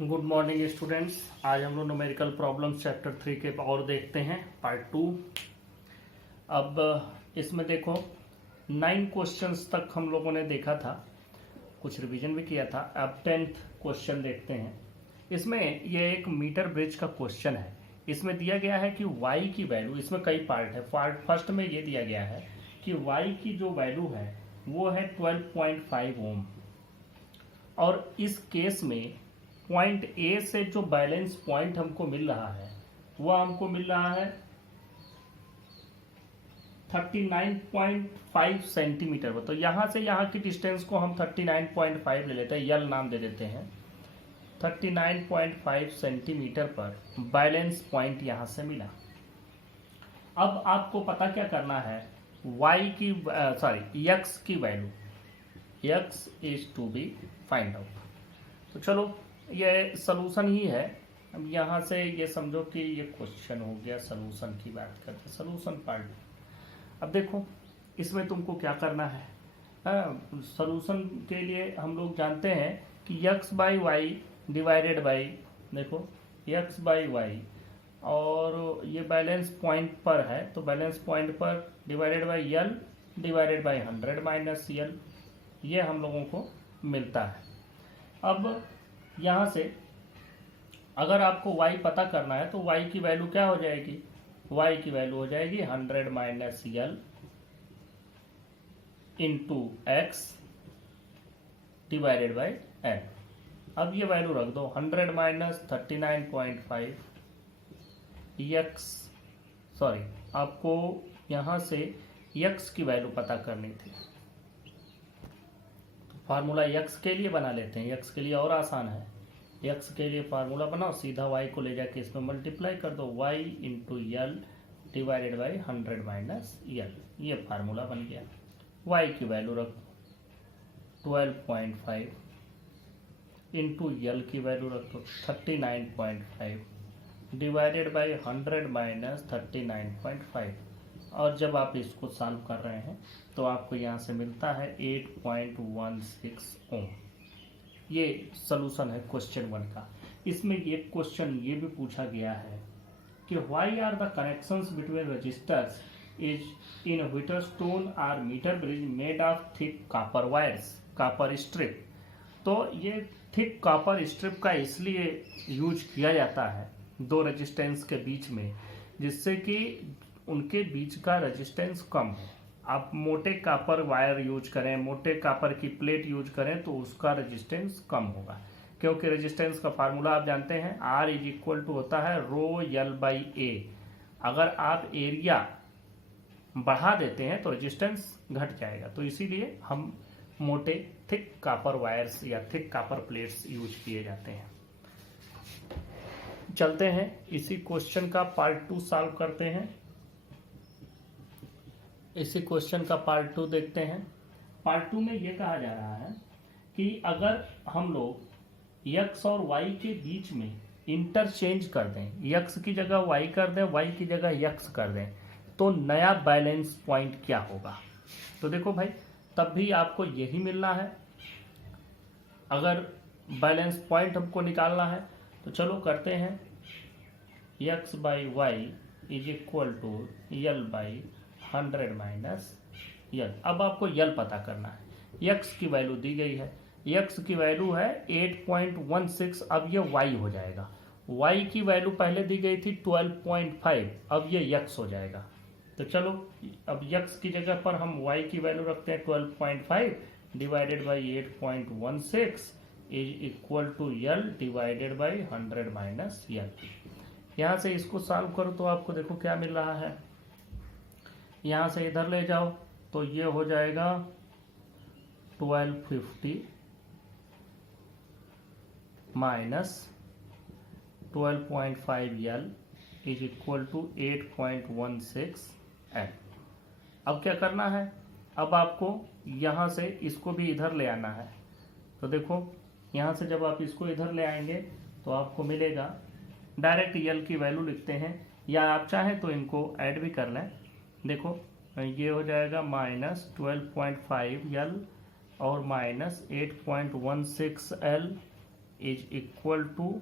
Good morning students. आज हम लोग न्यूमेरिकल प्रॉब्लम्स चैप्टर 3 के और देखते हैं पार्ट 2। अब इसमें देखो 9 क्वेश्चंस तक हम लोगों ने देखा था, कुछ रिवीजन भी किया था। अब 10th क्वेश्चन देखते हैं। इसमें ये एक मीटर ब्रिज का क्वेश्चन है। इसमें दिया गया है कि y की वैल्यू, इसमें कई पार्ट है। फर्स्ट में ये दिया गया है कि y की जो वैल्यू है वो है 12.5 ओम, और इस केस में पॉइंट ए से जो बैलेंस पॉइंट हमको मिल रहा है वह हमको मिल रहा है 39.5 सेंटीमीटर पर। तो यहाँ से यहाँ की डिस्टेंस को हम 39.5 ले लेते हैं, यल नाम दे देते हैं। 39.5 सेंटीमीटर पर बैलेंस पॉइंट यहाँ से मिला। अब आपको पता क्या करना है, x की value, x is to be find out. तो चलो ये सलूशन ही है। अब यहाँ से ये समझो कि ये क्वेश्चन हो गया, सलूशन की बात करते हैं, सलूशन पार्ट। अब देखो इसमें तुमको क्या करना है। सलूशन के लिए हम लोग जानते हैं कि x by Y divided by, देखो x बाई वाई, और ये बैलेंस पॉइंट पर है तो बैलेंस पॉइंट पर divided by L divided by 100 minus L, ये हम लोगों को मिलता है। अब यहाँ से अगर आपको y पता करना है तो y की वैल्यू क्या हो जाएगी, y की वैल्यू हो जाएगी 100 minus L into X divided by N. अब ये वैल्यू रख दो, 100 माइनस 39.5 आपको यहाँ से x की वैल्यू पता करनी थी। फार्मूला x के लिए बना लेते हैं, x के लिए और आसान है। x के लिए फार्मूला बनाओ, सीधा y को ले जाके इसमें मल्टीप्लाई कर दो, y into L divided by 100 minus L, ये फार्मूला बन गया। y की वैल्यू रख 12.5 इंटू यल की वैल्यू रख दो 39.5 डिवाइडेड बाई 100 माइनस 39.5, और जब आप इसको सॉल्व कर रहे हैं तो आपको यहाँ से मिलता है 8.16 ओम। ये सॉल्यूशन है क्वेश्चन 1 का। इसमें ये क्वेश्चन ये भी पूछा गया है कि why are the connections between registers is in Wheatstone or metre bridge made of thick copper wires, copper strip. तो ये थिक कॉपर स्ट्रिप का इसलिए यूज किया जाता है दो रेजिस्टेंस के बीच में, जिससे कि उनके बीच का रेजिस्टेंस कम हो। आप मोटे कॉपर वायर यूज करें, मोटे कॉपर की प्लेट यूज करें तो उसका रेजिस्टेंस कम होगा, क्योंकि रेजिस्टेंस का फार्मूला आप जानते हैं, R इज इक्वल टू होता है रो यल बाई ए। अगर आप एरिया बढ़ा देते हैं तो रेजिस्टेंस घट जाएगा, तो इसीलिए हम मोटे थिक कॉपर वायर्स या थिक कॉपर प्लेट्स यूज किए जाते हैं। चलते हैं इसी क्वेश्चन का पार्ट 2 सॉल्व करते हैं। इसी क्वेश्चन का पार्ट 2 देखते हैं। पार्ट 2 में यह कहा जा रहा है कि अगर हम लोग x और y के बीच में इंटरचेंज कर दें, x की जगह y कर दें, y की जगह x कर दें, तो नया बैलेंस पॉइंट क्या होगा। तो देखो भाई, तब भी आपको यही मिलना है। अगर बैलेंस पॉइंट हमको निकालना है तो चलो करते हैं, x by Y is equal to L by 100 minus L. अब आपको यल पता करना है। x की वैल्यू दी गई है, x की वैल्यू है 8.16, अब ये y हो जाएगा। y की वैल्यू पहले दी गई थी 12.5, अब ये x हो जाएगा। तो चलो अब x की जगह पर हम y की वैल्यू रखते हैं 12.5 divided by 8.16 is equal to L divided by 100 minus L. यहाँ से इसको सॉल्व करो तो आपको देखो क्या मिल रहा है। यहाँ से इधर ले जाओ तो ये हो जाएगा 1250 minus 12.5 L is equal to 8.16 L. अब क्या करना है, अब आपको यहाँ से इसको भी इधर ले आना है। तो देखो यहाँ से जब आप इसको इधर ले आएंगे तो आपको मिलेगा, डायरेक्ट यल की वैल्यू लिखते हैं, या आप चाहें तो इनको ऐड भी कर लें। देखो ये हो जाएगा माइनस 12.5 यल और minus 8.16 L is equal to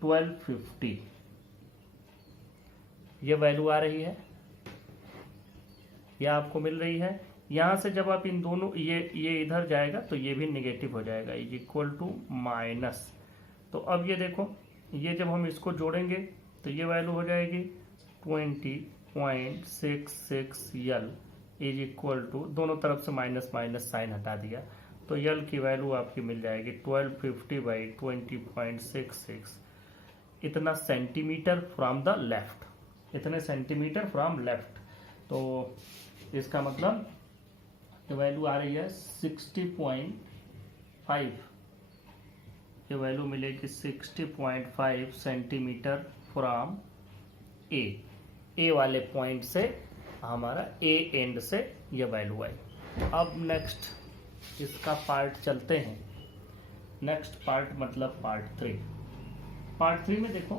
1250, ये वैल्यू आ रही है, यह आपको मिल रही है। यहाँ से जब आप इन दोनों ये इधर जाएगा तो ये भी निगेटिव हो जाएगा, इज इक्वल टू माइनस। तो अब ये देखो, ये जब हम इसको जोड़ेंगे तो ये वैल्यू हो जाएगी 20.66 यल इज इक्वल टू, दोनों तरफ से माइनस माइनस साइन हटा दिया तो यल की वैल्यू आपकी मिल जाएगी 1250/20.66, इतना सेंटीमीटर फ्रॉम द लेफ्ट, इतने सेंटीमीटर फ्रॉम लेफ्ट। तो इसका मतलब तो वैल्यू आ रही है 60.5, ये वैल्यू मिलेगी 60.5 सेंटीमीटर फ्रॉम ए वाले पॉइंट से, हमारा ए एंड से ये वैल्यू आई। अब नेक्स्ट इसका पार्ट चलते हैं, नेक्स्ट पार्ट मतलब पार्ट 3। पार्ट 3 में देखो,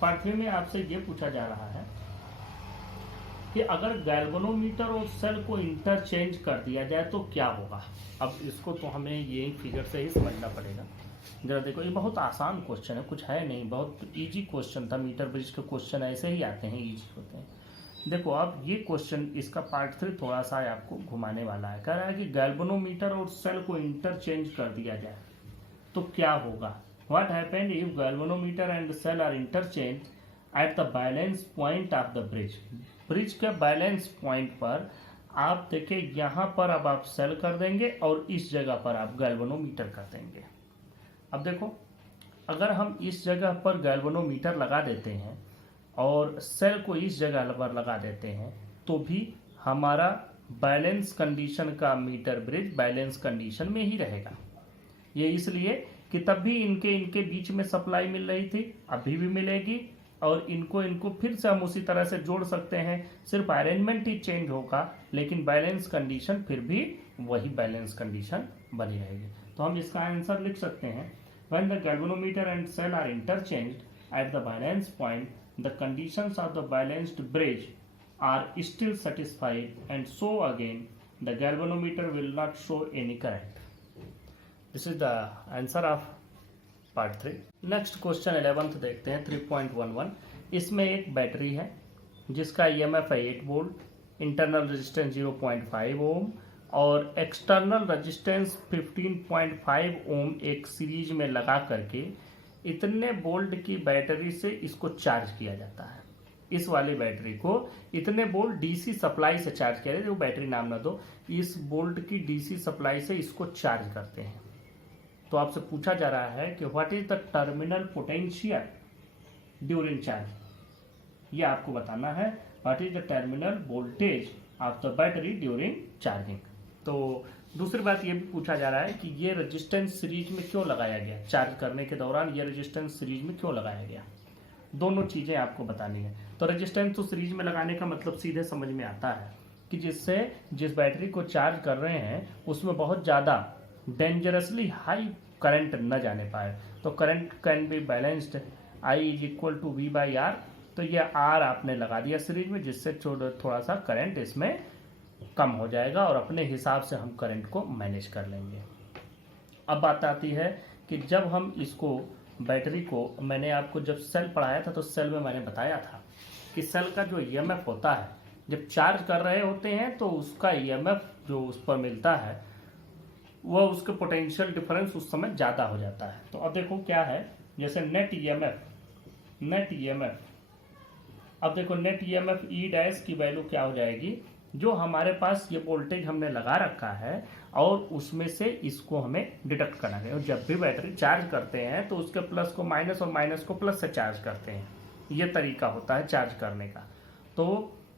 पार्ट 3 में आपसे ये पूछा जा रहा है कि अगर गैल्वेनोमीटर और सेल को इंटरचेंज कर दिया जाए तो क्या होगा। अब इसको तो हमें ये फिगर से ही समझना पड़ेगा। जरा देखो, ये बहुत आसान क्वेश्चन है, कुछ है नहीं, बहुत इजी क्वेश्चन था। मीटर ब्रिज के क्वेश्चन ऐसे ही आते हैं, इजी होते हैं। देखो अब ये क्वेश्चन, इसका पार्ट 3 थोड़ा सा आपको घुमाने वाला है। कह रहा है कि गैल्वेनोमीटर और सेल को इंटरचेंज कर दिया जाए तो क्या होगा। What happened if galvanometer and cell are interchange at the balance point of the bridge. Bridge के बैलेंस पॉइंट पर आप देखिए, यहाँ पर अब आप सेल कर देंगे और इस जगह पर आप गैल्वेनोमीटर कर देंगे। अब देखो, अगर हम इस जगह पर गैल्वेनोमीटर लगा देते हैं और सेल को इस जगह पर लगा देते हैं तो भी हमारा बैलेंस कंडीशन का मीटर ब्रिज बैलेंस कंडीशन में ही रहेगा। ये इसलिए कि तब भी इनके बीच में सप्लाई मिल रही थी, अभी भी मिलेगी, और इनको फिर से हम उसी तरह से जोड़ सकते हैं, सिर्फ अरेंजमेंट ही चेंज होगा, लेकिन बैलेंस कंडीशन फिर भी वही बैलेंस कंडीशन बनी रहेगी। तो हम इसका आंसर लिख सकते हैं, when the galvanometer and cell are interchanged at the balance point, the conditions of the balanced bridge are still satisfied, and so again the galvanometer will not show any current. This is the answer of part 3. Next question 11th देखते हैं, 3.11। इसमें एक battery है जिसका EMF है 8 volt, internal resistance 0.5 ओम और external resistance 15.5 ओम एक series में लगा करके इतने वोल्ट की बैटरी से इसको चार्ज किया जाता है। इस वाली बैटरी को इतने वोल्ट डीसी सप्लाई से चार्ज किया जाता है, जो बैटरी नाम ना दो, इस वोल्ट की डीसी सप्लाई से इसको चार्ज करते हैं। तो आपसे पूछा जा रहा है कि what is the terminal potential during charge, ये आपको बताना है। What is the terminal voltage of the battery during charging. तो दूसरी बात ये भी पूछा जा रहा है कि ये रेजिस्टेंस सीरीज में क्यों लगाया गया, चार्ज करने के दौरान ये रेजिस्टेंस सीरीज में क्यों लगाया गया, दोनों चीजें आपको बतानी है। तो रेजिस्टेंस तो सीरीज में लगाने का मतलब सीधे समझ में आता है कि जिससे जिस बैटरी को चार्ज कर रहे हैं उसमें बहुत ज़्यादा डेंजरसली हाई करंट न जाने पाए। तो current can be balanced, I is equal to V by R. तो ये आर आपने लगा दिया सीरीज में, जिससे थोड़ा सा करंट इसमें कम हो जाएगा और अपने हिसाब से हम करंट को मैनेज कर लेंगे। अब बात आती है कि जब हम इसको बैटरी को, मैंने आपको जब सेल पढ़ाया था तो सेल में मैंने बताया था कि सेल का जो ईएमएफ होता है, जब चार्ज कर रहे होते हैं तो उसका ईएमएफ जो उस पर मिलता है वह उसके पोटेंशियल डिफरेंस उस समय ज़्यादा हो जाता है। तो अब देखो क्या है, जैसे नेट ईएमएफ, अब देखो नेट ईएमएफ ई डैश की वैल्यू क्या हो जाएगी, जो हमारे पास ये वोल्टेज हमने लगा रखा है और उसमें से इसको हमें डिडक्ट करना है। और जब भी बैटरी चार्ज करते हैं तो उसके प्लस को माइनस और माइनस को प्लस से चार्ज करते हैं, ये तरीका होता है चार्ज करने का। तो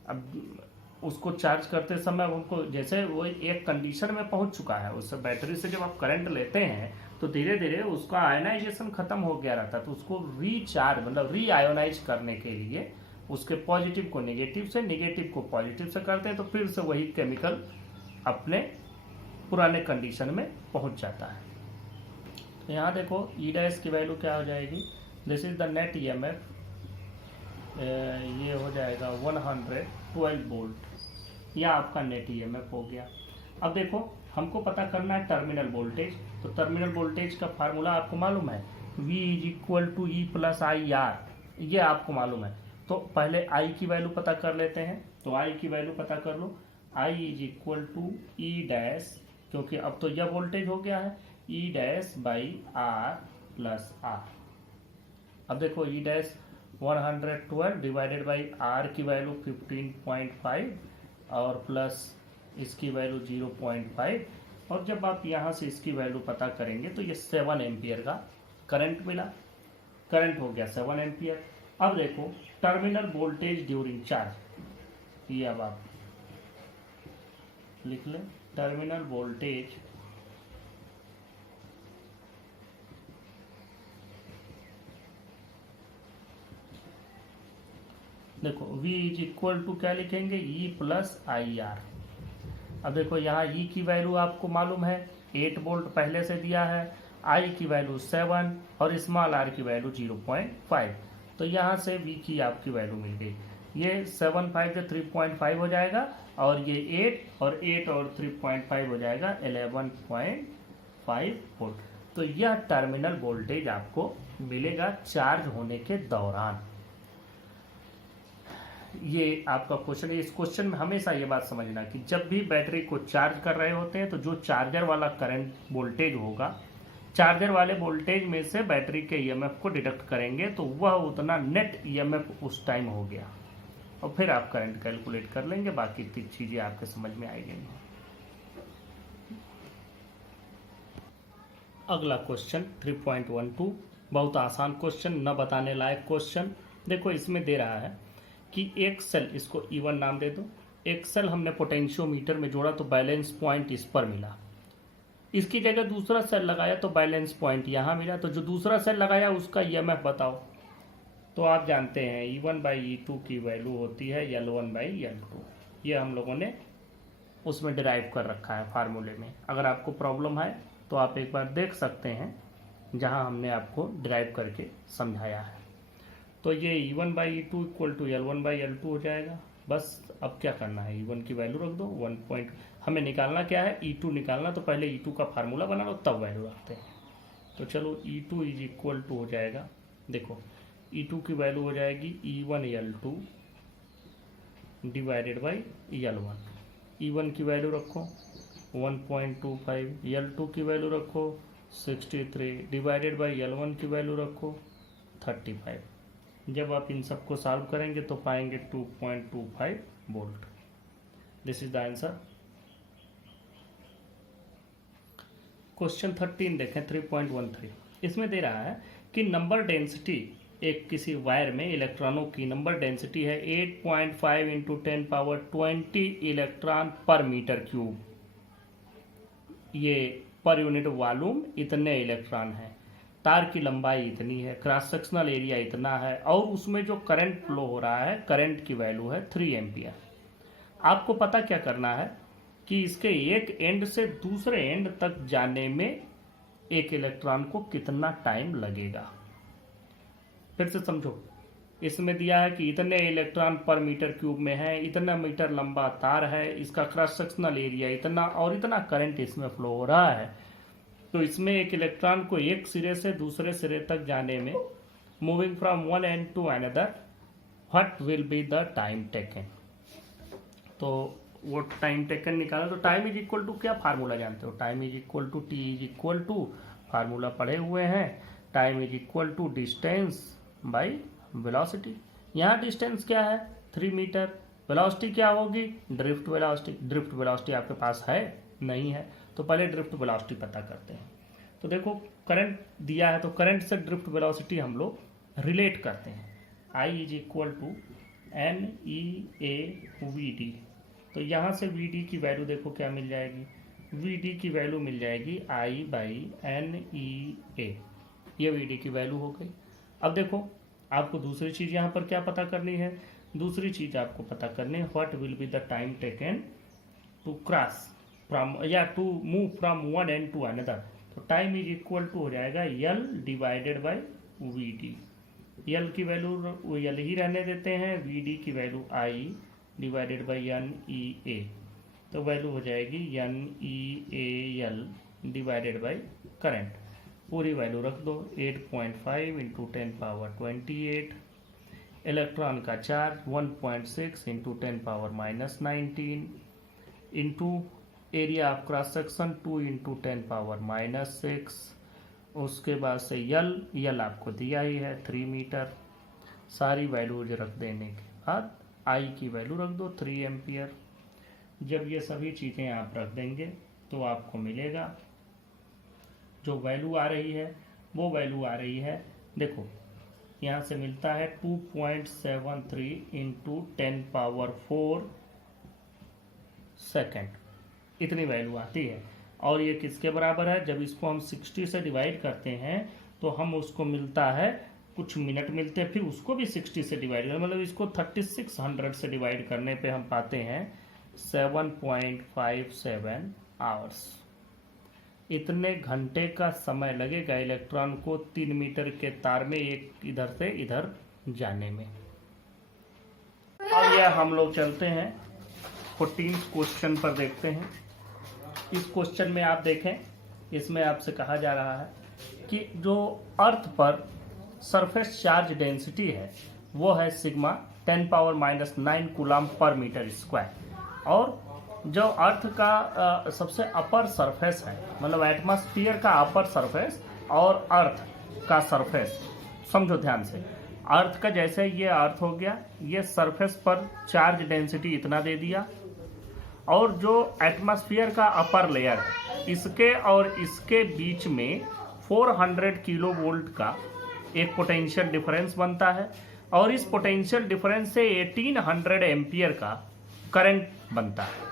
अब उसको चार्ज करते समय उनको, जैसे वो एक कंडीशन में पहुंच चुका है, उस बैटरी से जब आप करंट लेते हैं तो धीरे धीरे उसका आयनाइजेशन खत्म हो गया रहता है। तो उसको रीचार्ज मतलब रीआयोनाइज करने के लिए उसके पॉजिटिव को नेगेटिव से, नेगेटिव को पॉजिटिव से करते हैं, तो फिर से वही केमिकल अपने पुराने कंडीशन में पहुंच जाता है। तो यहाँ देखो ई डैश की वैल्यू क्या हो जाएगी, this is the net EMF, ये हो जाएगा 112 वोल्ट, यह आपका नेट ईएमएफ हो गया। अब देखो हमको पता करना है टर्मिनल वोल्टेज, तो टर्मिनल वोल्टेज का फार्मूला आपको मालूम है, V is equal to E plus I R, ये आपको मालूम है। तो पहले I की वैल्यू पता कर लेते हैं, तो I की वैल्यू पता कर लो, I is equal to E dash, क्योंकि अब तो यह वोल्टेज हो गया है, E dash by R plus R. अब देखो E dash 112 divided by R की वैल्यू 15.5 और प्लस इसकी वैल्यू 0.5, और जब आप यहाँ से इसकी वैल्यू पता करेंगे तो ये 7 एम्पियर का करंट मिला, करंट हो गया 7 एम्पियर। अब देखो टर्मिनल वोल्टेज ड्यूरिंग चार्ज, ये अब आप लिख लें, टर्मिनल वोल्टेज देखो V इज इक्वल टू क्या लिखेंगे, E प्लस आई आर। अब देखो यहाँ E की वैल्यू आपको मालूम है 8 वोल्ट पहले से दिया है, I की वैल्यू 7 और स्मॉल r की वैल्यू 0.5, तो यहाँ से V की आपकी वैल्यू मिल गई। ये 7 5 से 3.5 हो जाएगा, और ये 8 और 3.5 हो जाएगा 11.5 वोल्ट। तो यह टर्मिनल वोल्टेज आपको मिलेगा चार्ज होने के दौरान। ये आपका क्वेश्चन है। इस क्वेश्चन में हमेशा ये बात समझना कि जब भी बैटरी को चार्ज कर रहे होते हैं तो जो चार्जर वाला करंट वोल्टेज होगा, चार्जर वाले वोल्टेज में से बैटरी के ईएमएफ को डिडक्ट करेंगे तो वह उतना नेट ईएमएफ उस टाइम हो गया, और फिर आप करंट कैलकुलेट कर लेंगे, बाकी चीजें आपके समझ में आएगी। अगला क्वेश्चन 3.12, बहुत आसान क्वेश्चन, न बताने लायक क्वेश्चन। देखो इसमें दे रहा है कि एक सेल, इसको E1 नाम दे दो, एक सेल हमने पोटेंशियोमीटर में जोड़ा तो बैलेंस पॉइंट इस पर मिला, इसकी जगह दूसरा सेल लगाया तो बैलेंस पॉइंट यहाँ मिला, तो जो दूसरा सेल लगाया उसका ईएमएफ बताओ। तो आप जानते हैं E1 बाई E2 की वैल्यू होती है L1 बाई L2, ये हम लोगों ने उसमें डिराइव कर रखा है फार्मूले में। अगर आपको प्रॉब्लम है तो आप एक बार देख सकते हैं जहाँ हमने आपको डिराइव करके समझाया है। तो ये E1 by E2 equal to L1 by L2 हो जाएगा। बस अब क्या करना है, E1 की वैल्यू रख दो, 1 पॉइंट हमें निकालना क्या है, E2 निकालना, तो पहले E2 का फार्मूला बना लो तब वैल्यू रखते हैं। तो चलो E2 इज इक्वल टू हो जाएगा, देखो E2 की वैल्यू हो जाएगी E1 L2 divided by L1। E1 की वैल्यू रखो 1.25, L2 की वैल्यू रखो 63 डिवाइडेड बाई L1 की वैल्यू रखो 35। जब आप इन सबको सॉल्व करेंगे तो पाएंगे 2.25 volt. This is the answer. Question 13 देखें 3.13, इसमें दे रहा है कि नंबर डेंसिटी, एक किसी वायर में इलेक्ट्रॉनों की नंबर डेंसिटी है 8.5 इंटू 10⁻20 इलेक्ट्रॉन पर मीटर क्यूब, ये पर यूनिट वॉल्यूम इतने इलेक्ट्रॉन हैं, तार की लंबाई इतनी है, क्रॉस सेक्शनल एरिया इतना है, और उसमें जो करंट फ्लो हो रहा है, करंट की वैल्यू है 3 एम्पियर। आपको पता क्या करना है कि इसके एक एंड से दूसरे एंड तक जाने में एक इलेक्ट्रॉन को कितना टाइम लगेगा। फिर से समझो, इसमें दिया है कि इतने इलेक्ट्रॉन पर मीटर क्यूब में है, इतना मीटर लंबा तार है, इसका क्रॉस सेक्शनल एरिया इतना, और इतना करंट इसमें फ्लो हो रहा है, तो इसमें एक इलेक्ट्रॉन को एक सिरे से दूसरे सिरे तक जाने में, moving from one end to another, what will be the time taken. तो वो टाइम टेकन निकाला, तो टाइम इज इक्वल टू क्या फार्मूला जानते हो, time is equal to T is equal to, formula पढ़े हुए हैं, time is equal to distance by velocity. यहाँ डिस्टेंस क्या है 3 मीटर, वेलोसिटी क्या होगी ड्रिफ्ट वेलोसिटी। ड्रिफ्ट वेलोसिटी आपके पास है नहीं है, तो पहले ड्रिफ्ट वेलोसिटी पता करते हैं। तो देखो करंट दिया है, तो करंट से ड्रिफ्ट वेलोसिटी हम लोग रिलेट करते हैं, I is equal to NEA/VD। तो यहाँ से VD की वैल्यू देखो क्या मिल जाएगी, VD की वैल्यू मिल जाएगी I/NEA, ये VD की वैल्यू हो गई। अब देखो आपको दूसरी चीज़ यहाँ पर क्या पता करनी है, दूसरी चीज़ आपको पता करनी है what will be the time taken to cross from या to move from one end to another. तो टाइम इज इक्वल टू हो जाएगा L divided by VD। L की वैल्यू L ही रहने देते हैं, VD की value I divided by NEA, तो वैल्यू हो जाएगी NEAL डिवाइडेड बाई करंट, पूरी वैल्यू रख दो। 8.5 इंटू 10⁻28, इलेक्ट्रॉन का charge 1.6 into 10⁻19 into area of cross section 2 into 10⁻6, उसके बाद से यल आपको दिया ही है 3 मीटर। सारी वैल्यूज रख देने के बाद आई की वैल्यू रख दो 3 एम्पियर। जब ये सभी चीज़ें आप रख देंगे तो आपको मिलेगा जो वैल्यू आ रही है, वो वैल्यू आ रही है, देखो यहाँ से मिलता है 2.73 इंटू 10⁻4 सेकेंड, इतनी वैल्यू आती है। और ये किसके बराबर है? जब इसको हम 60 से डिवाइड करते हैं तो हम उसको मिलता है, कुछ मिनट मिलते हैं, फिर उसको भी 60 से डिवाइड करते, मतलब इसको 3600 से डिवाइड करने पे हम पाते हैं 7.57 आवर्स। इतने घंटे का समय लगेगा इलेक्ट्रॉन को 3 मीटर के तार में एक इधर से इधर जाने में। अब यह हम लोग चलते हैं 14 क्वेश्चन पर, देखते हैं। इस क्वेश्चन में आप देखें, इसमें आपसे कहा जा रहा है कि जो अर्थ पर सरफेस चार्ज डेंसिटी है वो है sigma 10⁻⁹ coulomb per metre square, और जो अर्थ का सबसे अपर सरफेस है, मतलब एटमॉस्फेयर का अपर सरफेस और अर्थ का सरफेस, समझो ध्यान से, अर्थ का जैसे ये अर्थ हो गया, ये सरफेस पर चार्ज डेंसिटी इतना दे दिया, और जो एटमॉस्फेयर का अपर लेयर है इसके और इसके बीच में 400 किलो वोल्ट का एक पोटेंशियल डिफरेंस बनता है, और इस पोटेंशियल डिफरेंस से 1800 एम्पियर का करंट बनता है।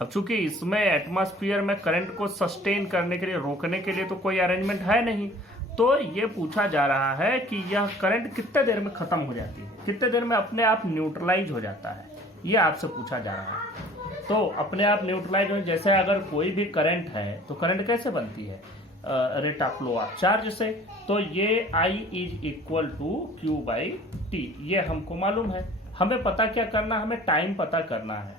अब चूंकि इसमें एटमॉस्फेयर में करंट को सस्टेन करने के लिए, रोकने के लिए तो कोई अरेंजमेंट है नहीं, तो ये पूछा जा रहा है कि यह करंट कितने देर में खत्म हो जाती है, कितने देर में अपने आप न्यूट्रलाइज हो जाता है, ये आपसे पूछा जा रहा है। तो अपने आप न्यूट्रलाइज हो, जैसे अगर कोई भी करंट है तो करंट कैसे बनती है? Rate of flow of charge से। तो ये I is equal to Q by T, ये हमको मालूम है। हमें पता क्या करना, हमें टाइम पता करना है।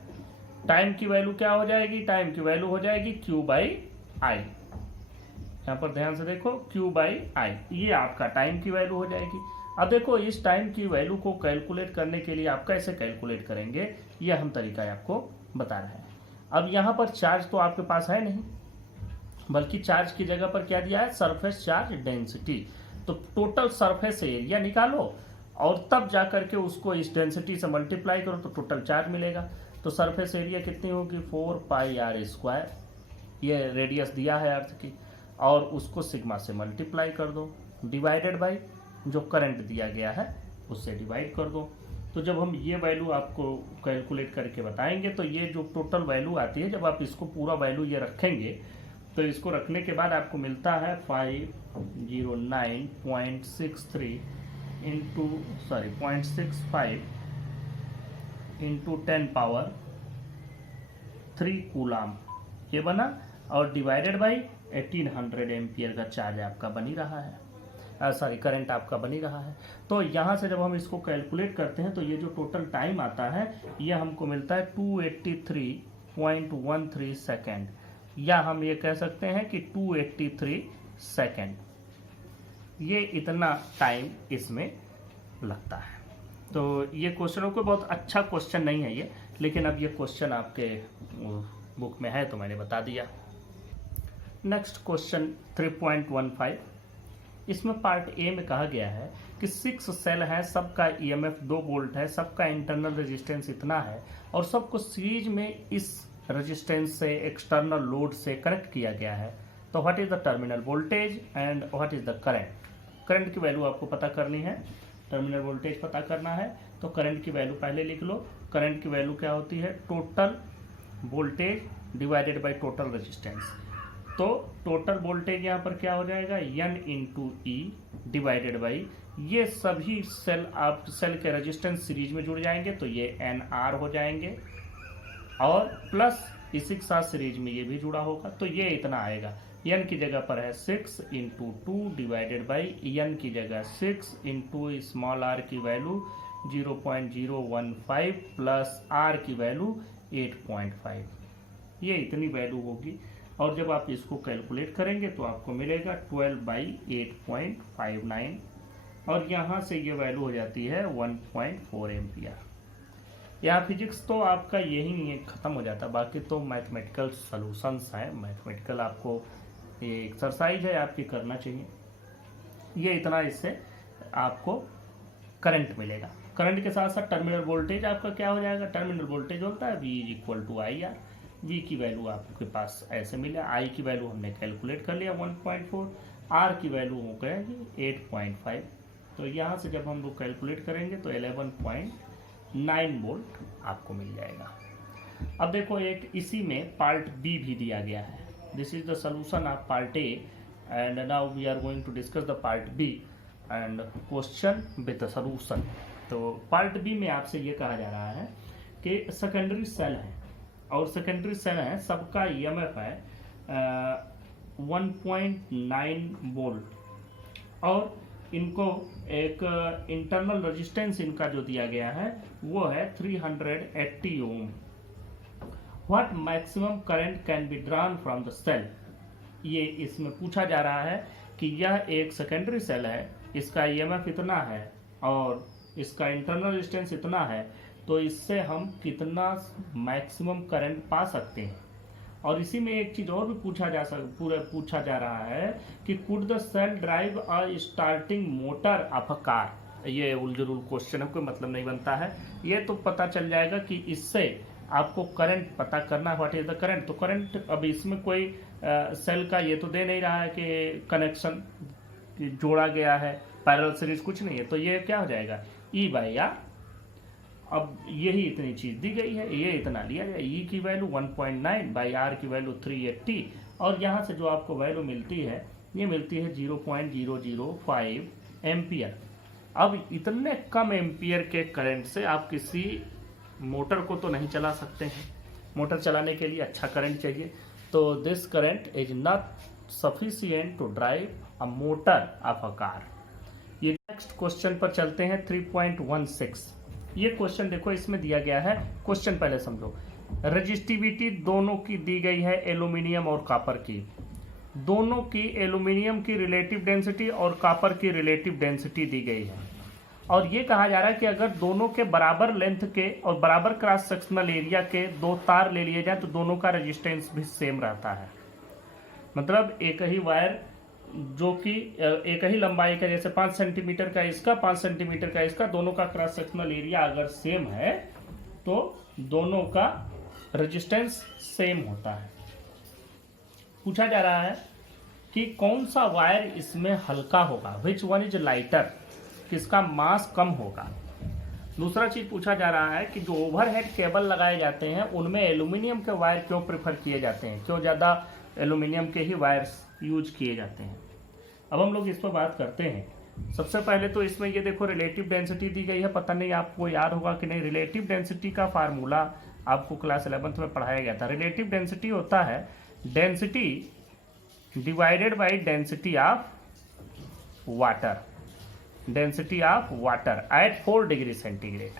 टाइम की वैल्यू क्या हो जाएगी? टाइम की वैल्यू हो जाएगी Q बाई आई। यहाँ पर ध्यान से देखो, Q बाई आई, ये आपका टाइम की वैल्यू हो जाएगी। अब देखो, इस टाइम की वैल्यू को कैलकुलेट करने के लिए आप कैसे कैलकुलेट करेंगे, ये हम तरीका आपको बता रहे हैं। अब यहाँ पर चार्ज तो आपके पास है नहीं, बल्कि चार्ज की जगह पर क्या दिया है? Surface charge density. तो टोटल सरफेस एरिया निकालो और तब जा करके उसको इस डेंसिटी से मल्टीप्लाई करो तो टोटल चार्ज मिलेगा। तो सरफेस एरिया कितनी होगी? 4πr², ये रेडियस दिया है अर्थ की, और उसको सिग्मा से मल्टीप्लाई कर दो, डिवाइडेड बाई जो करंट दिया गया है उससे डिवाइड कर दो। तो जब हम ये वैल्यू आपको कैलकुलेट करके बताएंगे तो ये जो टोटल वैल्यू आती है, जब आप इसको पूरा वैल्यू ये रखेंगे तो इसको रखने के बाद आपको मिलता है 509.63 इंटू 0.65 इंटू 10⁻3 कूलम, ये बना, और डिवाइडेड बाई 1800 एम्पियर का चार्ज आपका बनी रहा है, करंट आपका बनी रहा है। तो यहाँ से जब हम इसको कैलकुलेट करते हैं तो ये जो टोटल टाइम आता है ये हमको मिलता है 283.13 सेकेंड, या हम ये कह सकते हैं कि 283 सेकेंड, ये इतना टाइम इसमें लगता है। तो ये क्वेश्चनों को बहुत अच्छा क्वेश्चन नहीं है ये, लेकिन अब ये क्वेश्चन आपके बुक में है तो मैंने बता दिया। नेक्स्ट क्वेश्चन 3.15, इसमें पार्ट ए में कहा गया है कि 6 सेल है, सबका ईएमएफ 2 वोल्ट है, सबका इंटरनल रेजिस्टेंस इतना है, और सबको सीरीज में इस रेजिस्टेंस से एक्सटर्नल लोड से कनेक्ट किया गया है। तो what is the terminal voltage and what is the current? Current की वैल्यू आपको पता करनी है, टर्मिनल वोल्टेज पता करना है, तो करंट की वैल्यू पहले लिख लो। करंट की वैल्यू क्या होती है? Total voltage divided by total resistance. तो टोटल वोल्टेज यहाँ पर क्या हो जाएगा? N into E divided by, ये सभी सेल आप सेल के रेजिस्टेंस सीरीज में जुड़ जाएंगे तो ये NR हो जाएंगे, और प्लस इसी के साथ सीरीज में ये भी जुड़ा होगा तो ये इतना आएगा। N की जगह पर है 6 इंटू 2 डिवाइडेड बाई N की जगह 6 इंटू स्मॉल r की वैल्यू 0.015 प्लस r की वैल्यू 8.5, ये इतनी वैल्यू होगी। और जब आप इसको कैलकुलेट करेंगे तो आपको मिलेगा 12/8.59 और यहाँ से ये वैल्यू हो जाती है 1.4 एम्पियर। यहाँ फिजिक्स तो आपका यही ख़त्म हो जाता है, बाकी तो मैथमेटिकल सॉल्यूशंस हैं, मैथमेटिकल आपको ये एक्सरसाइज है आपकी करना चाहिए। ये इतना इससे आपको करंट मिलेगा। करंट के साथ साथ टर्मिनल वोल्टेज आपका क्या हो जाएगा, टर्मिनल वोल्टेज होता है V = IR। V की वैल्यू आपके पास ऐसे मिला, I की वैल्यू हमने कैलकुलेट कर लिया 1.4, R की वैल्यू हो गया 8.5। तो यहाँ से जब हम लोग कैलकुलेट करेंगे तो 11.9 वोल्ट आपको मिल जाएगा। अब देखो एक इसी में पार्ट बी भी दिया गया है। This is the solution of part A and now we are going to discuss the part B and question with the solution. तो पार्ट बी में आपसे ये कहा जा रहा है कि सेकेंडरी सेल है और सेकेंडरी सेल है, सबका ईएमएफ है 1.9 वोल्ट और इनको एक इंटरनल रेजिस्टेंस इनका जो दिया गया है वो है 380 ohm. What maximum current can be drawn from the cell, ये इसमें पूछा जा रहा है कि यह एक सेकेंडरी सेल है, इसका ईएमएफ इतना है और इसका इंटरनल रेजिस्टेंस इतना है, तो इससे हम कितना मैक्सिमम करंट पा सकते हैं। और इसी में एक चीज और भी पूछा जा रहा है कि could the cell drive a starting motor of a car. ये उलझुल क्वेश्चन है, कोई मतलब नहीं बनता है। ये तो पता चल जाएगा कि इससे आपको करंट पता करना, व्हाट इज द करंट। तो करंट अब इसमें कोई सेल का ये तो दे नहीं रहा है कि कनेक्शन जोड़ा गया है, पैरेलल सीरीज कुछ नहीं है, तो ये क्या हो जाएगा E/R। अब यही इतनी चीज दी गई है, ये इतना लिया जाए, E की वैल्यू 1.9 बाई R की वैल्यू 380 और यहाँ से जो आपको वैल्यू मिलती है ये मिलती है 0.005 एम्पियर। अब इतने कम एम्पियर के करंट से आप किसी मोटर को तो नहीं चला सकते हैं, मोटर चलाने के लिए अच्छा करंट चाहिए। तो this current is not sufficient to drive a motor of a car. ये नेक्स्ट क्वेश्चन पर चलते हैं 3.16। ये क्वेश्चन देखो, इसमें दिया गया है, क्वेश्चन पहले समझो। रजिस्टिविटी दोनों की दी गई है, एल्यूमिनियम और कॉपर की। दोनों की एल्यूमिनियम की रिलेटिव डेंसिटी और कॉपर की रिलेटिव डेंसिटी दी गई है और ये कहा जा रहा है कि अगर दोनों के बराबर लेंथ के और बराबर क्रॉस सेक्शनल एरिया के दो तार ले लिए जाए तो दोनों का रेजिस्टेंस भी सेम रहता है। मतलब एक ही वायर जो कि एक ही लंबाई का, जैसे 5 सेंटीमीटर का इसका 5 सेंटीमीटर का इसका, दोनों का क्रॉस सेक्शनल एरिया अगर सेम है तो दोनों का रेजिस्टेंस सेम होता है। पूछा जा रहा है कि कौन सा वायर इसमें हल्का होगा, विच वन इज लाइटर, किसका मास कम होगा। दूसरा चीज पूछा जा रहा है कि जो ओवरहेड केबल लगाए जाते हैं उनमें एल्यूमिनियम के वायर क्यों प्रेफर किए जाते हैं, क्यों ज़्यादा एल्यूमिनियम के ही वायर्स यूज किए जाते हैं। अब हम लोग इस पर बात करते हैं। सबसे पहले तो इसमें ये देखो रिलेटिव डेंसिटी दी गई है, पता नहीं आपको याद होगा कि नहीं। रिलेटिव डेंसिटी का फार्मूला आपको क्लास 11th में पढ़ाया गया था। रिलेटिव डेंसिटी होता है density divided by density of water, density of water at 4 degree centigrade.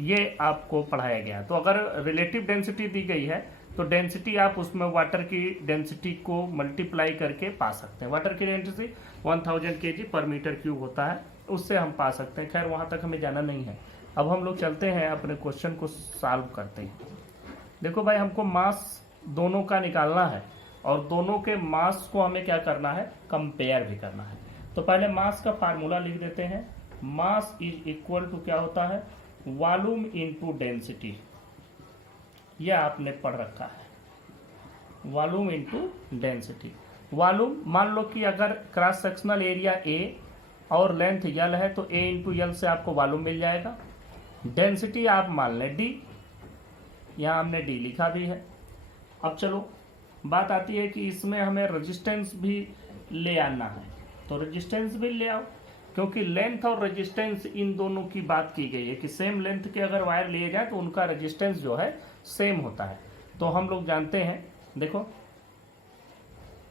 ये आपको पढ़ाया गया। तो अगर रिलेटिव डेंसिटी दी गई है तो डेंसिटी आप उसमें वाटर की डेंसिटी को मल्टीप्लाई करके पा सकते हैं। वाटर की डेंसिटी 1000 kg/m³ होता है, उससे हम पा सकते हैं। खैर वहाँ तक हमें जाना नहीं है। अब हम लोग चलते हैं अपने क्वेश्चन को सॉल्व करते हैं। देखो भाई, हमको मास दोनों का निकालना है और दोनों के मास को हमें क्या करना है, कंपेयर भी करना है। तो पहले मास का फार्मूला लिख देते हैं। मास इज इक्वल टू क्या होता है, वॉल्यूम इनटू डेंसिटी। यह आपने पढ़ रखा है, वॉल्यूम इनटू डेंसिटी। वॉल्यूम मान लो कि अगर क्रॉस सेक्शनल एरिया ए और लेंथ यल है तो ए इंटू यल से आपको वॉल्यूम मिल जाएगा। डेंसिटी आप मान लें डी, यहाँ हमने डी लिखा भी है। अब चलो बात आती है कि इसमें हमें रेजिस्टेंस भी ले आना है, तो रेजिस्टेंस भी ले आओ, क्योंकि लेंथ और रेजिस्टेंस इन दोनों की बात की गई है कि सेम लेंथ के अगर वायर लिए जाए तो उनका रेजिस्टेंस जो है सेम होता है। तो हम लोग जानते हैं, देखो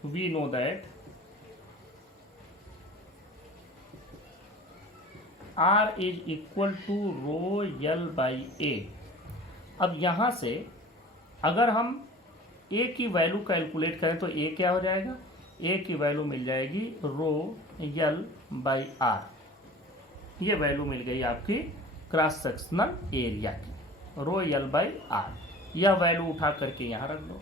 we know that R is equal to ρ L by A। अब यहां से अगर हम ए की वैल्यू कैलकुलेट करें तो ए क्या हो जाएगा, ए की वैल्यू मिल जाएगी रो यल बाई आर, ये वैल्यू मिल गई आपकी क्रॉस सेक्शनल एरिया की, रो यल बाई आर। यह वैल्यू उठा करके यहाँ रख दो,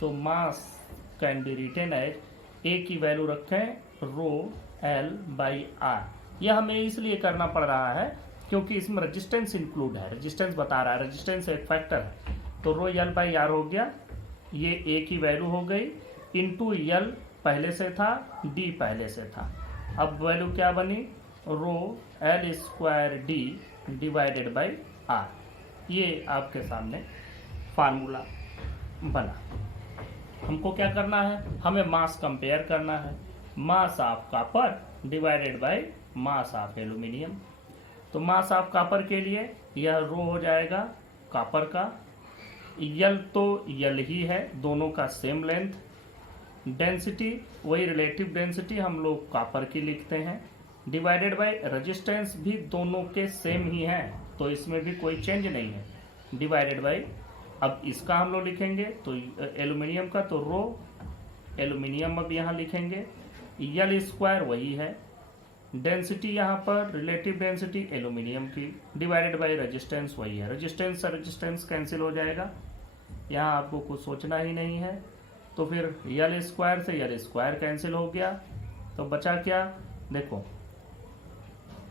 तो mass can be written as, A की वैल्यू रखें रो एल बाई आर। यह हमें इसलिए करना पड़ रहा है क्योंकि इसमें रेजिस्टेंस इंक्लूड है, रेजिस्टेंस बता रहा है, रेजिस्टेंस एक फैक्टर है। तो रो एल बाई आर हो गया, ये ए की वैल्यू हो गई, इंटू यल पहले से था, डी पहले से था। अब वैल्यू क्या बनी, rho L square D divided by R. ये आपके सामने फार्मूला बना। हमको क्या करना है, हमें मास कंपेयर करना है, मास of copper divided by mass of aluminium. तो मास ऑफ कॉपर के लिए यह रो हो जाएगा कॉपर का, यल तो यल ही है, दोनों का सेम लेंथ, डेंसिटी वही रिलेटिव डेंसिटी हम लोग कॉपर की लिखते हैं, डिवाइडेड बाय रेजिस्टेंस भी दोनों के सेम ही है, तो इसमें भी कोई चेंज नहीं है, डिवाइडेड बाय, अब इसका हम लोग लिखेंगे तो एल्यूमिनियम का, तो रो एल्यूमिनियम अब यहाँ लिखेंगे, यल स्क्वायर वही है, डेंसिटी यहाँ पर रिलेटिव डेंसिटी एल्यूमिनियम की, डिवाइडेड बाय रेजिस्टेंस वही है, रेजिस्टेंस से रेजिस्टेंस कैंसिल हो जाएगा, यहाँ आपको कुछ सोचना ही नहीं है। तो फिर यल स्क्वायर से यल स्क्वायर कैंसिल हो गया, तो बचा क्या, देखो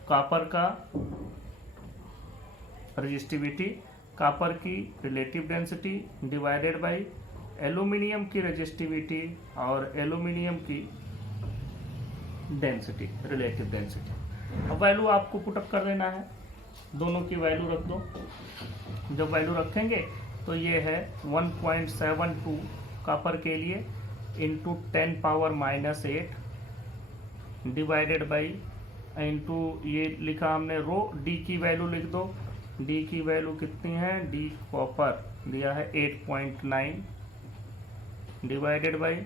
कॉपर का रेजिस्टिविटी, कॉपर की relative density divided by aluminium की रेजिस्टिविटी और एल्यूमिनियम की डेंसिटी रिलेटिव डेंसिटी। अब वैल्यू आपको पुटअप कर देना है, दोनों की वैल्यू रख दो। जब वैल्यू रखेंगे तो ये है 1.72 कॉपर के लिए into 10 power minus 8 divided by into ये लिखा हमने रो, डी की वैल्यू लिख दो, डी की वैल्यू कितनी है, डी कॉपर दिया है 8.9 डिवाइडेड बाई,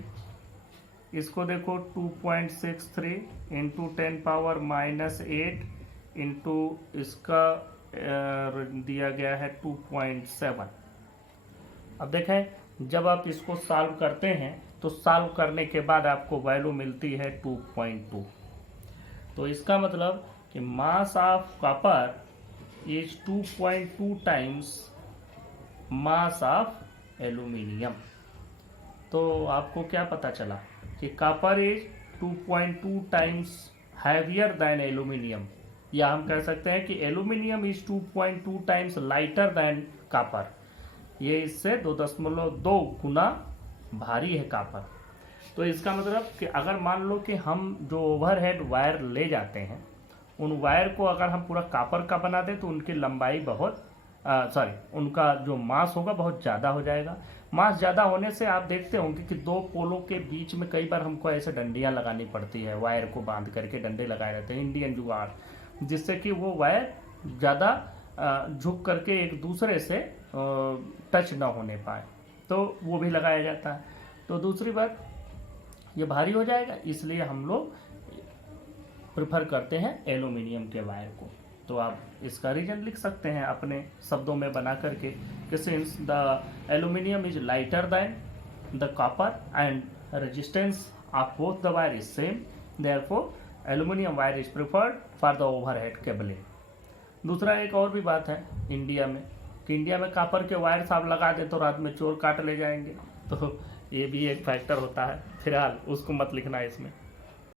इसको देखो 2.63 इंटू 10 पावर माइनस 8 इंटू इसका दिया गया है 2.7। अब देखें जब आप इसको सॉल्व करते हैं तो सॉल्व करने के बाद आपको वैल्यू मिलती है 2.2। तो इसका मतलब कि mass of copper is 2.2 times mass of aluminium. तो आपको क्या पता चला कि copper is 2.2 times heavier than aluminium, या हम कह सकते हैं कि aluminium is 2.2 times lighter than copper, ये इससे 2.2 गुना भारी है कॉपर। तो इसका मतलब कि अगर मान लो कि हम जो ओवरहेड वायर ले जाते हैं उन वायर को अगर हम पूरा कॉपर का बना दें तो उनकी लंबाई बहुत उनका जो मास होगा बहुत ज़्यादा हो जाएगा। मास ज़्यादा होने से आप देखते होंगे कि दो पोलों के बीच में कई बार हमको ऐसे डंडियाँ लगानी पड़ती है, वायर को बांध करके डंडे लगाए रहते हैं, इंडियन जुगाड़, जिससे कि वो वायर ज़्यादा झुक करके एक दूसरे से टच ना होने पाए, तो वो भी लगाया जाता है। तो दूसरी बात ये भारी हो जाएगा, इसलिए हम लोग प्रेफर करते हैं एल्यूमिनियम के वायर को। तो आप इसका रीजन लिख सकते हैं अपने शब्दों में बना करके कि since the aluminium is lighter then the copper and resistance of both the wire is same, therefore aluminium wire is preferred for the overhead cabling. दूसरा एक और भी बात है इंडिया में कि इंडिया में कॉपर के वायर्स आप लगा दें तो रात में चोर काट ले जाएंगे, तो ये भी एक फैक्टर होता है, फिलहाल उसको मत लिखना इसमें।